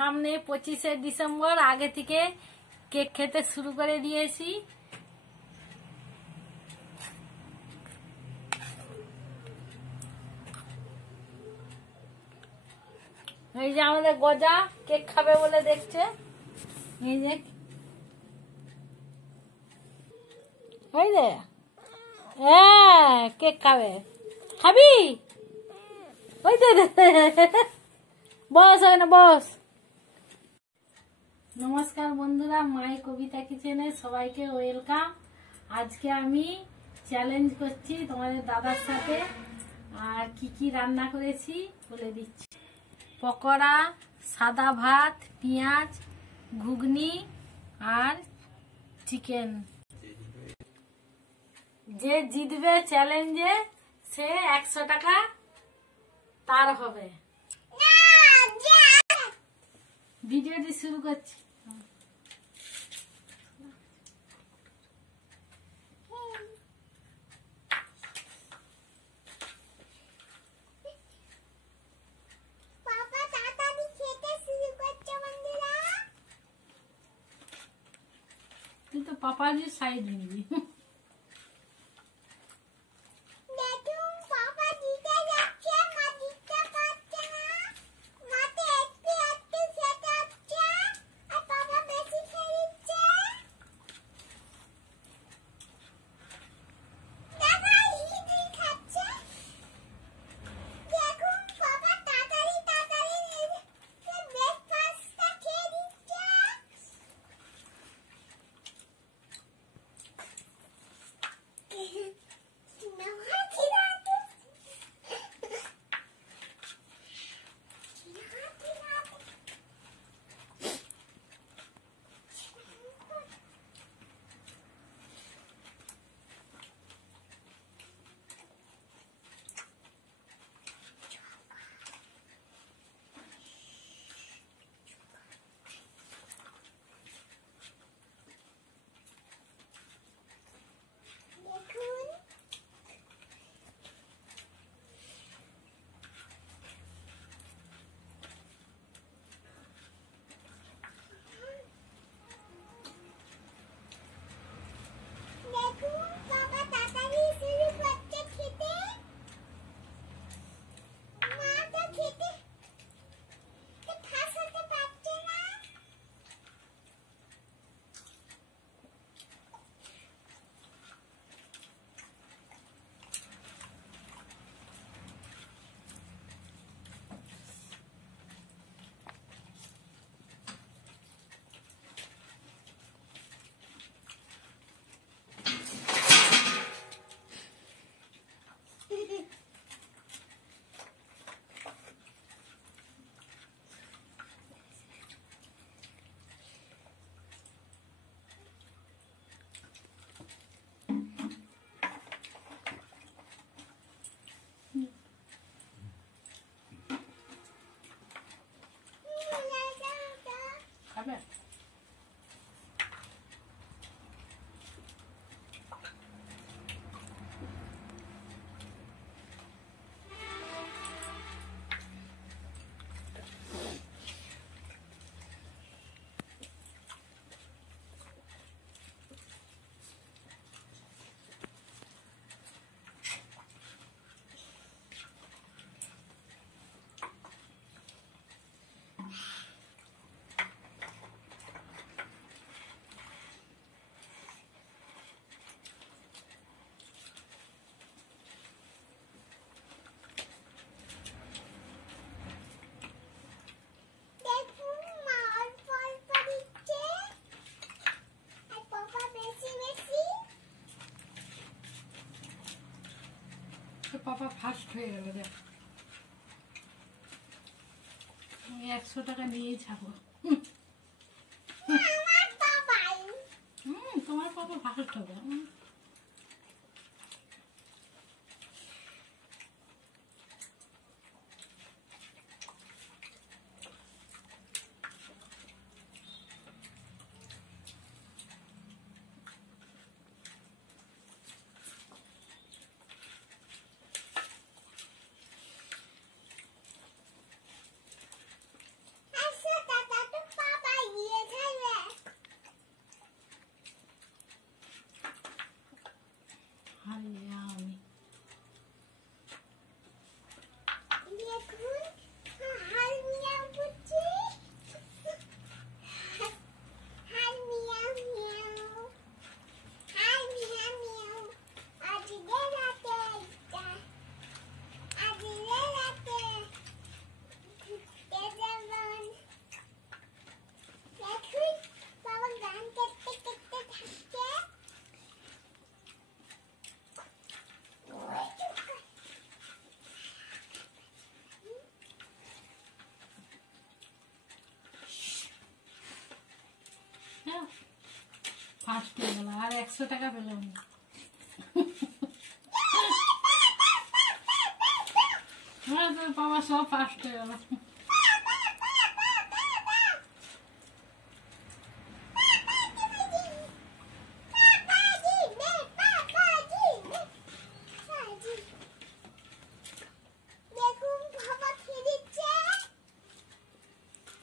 সামনে 25শে ডিসেম্বর, আগে থেকে কেক খেতে শুরু করে দিয়েছি। এই যে আমাদের গজা কেক খাবে বলে দেখছে, এই যে ওই যে কেক খাবে, খাবি? ওই তো বস, ওখানে বস। নমস্কার বন্ধুরা, মাই কবিতা কিচেনে সবাইকে ওয়েলকাম। আজকে আমি চ্যালেঞ্জ করছি তোমাদের দাদার সাথে, আর কি কি রান্না করেছি বলে দিচ্ছি। পকোড়া, সাদা ভাত, পেঁয়াজ, ঘুগনি আর চিকেন। যে জিতবে চ্যালেঞ্জে সে 100 টাকা তার হবে। ভিডিওটি শুরু করছি। তুই তো পাপাজি সাইড নিবি। খাবে? পাপা ফার্স্ট হয়ে গেল, দেখ। আমি 100 টাকা নিয়েই যাবো। তোমার পাপা ফার্স্ট হবে। ফার্স্ট হয়ে গেল, আর 100 টাকা পেলাম। বাবা সব ফার্স্ট হয়ে গেল।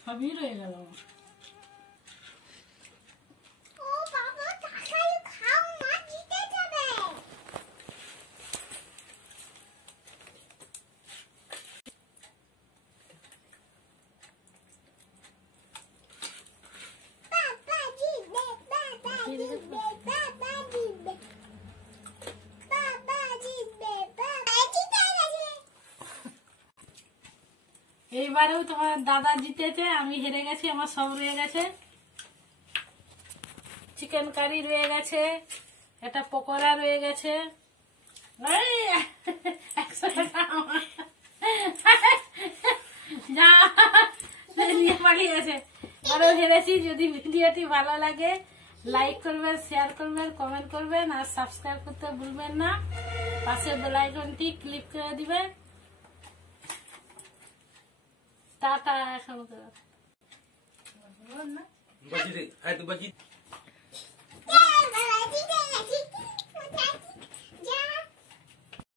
সবই রয়ে গেল। এইবারেও তোমার দাদা জিতেছে, আমি হেরে গেছি, আমার সব রয়ে গেছে। চিকেন কারি রয়ে গেছে, একটা পকোড়া রয়ে গেছে। 100 টাকা আমার। যা নিয়ে পালিয়ে গেছে। আরো হেরেছি। যদি ভিডিওটি ভালো লাগে লাইক করবেন, শেয়ার করবেন, কমেন্ট করবেন, আর সাবস্ক্রাইব করতে ভুলবেন না। পাশে বেল আইকনটি ক্লিক করে দিবেন। টাটা। এখন বাজি রে, আয় তো বাজি।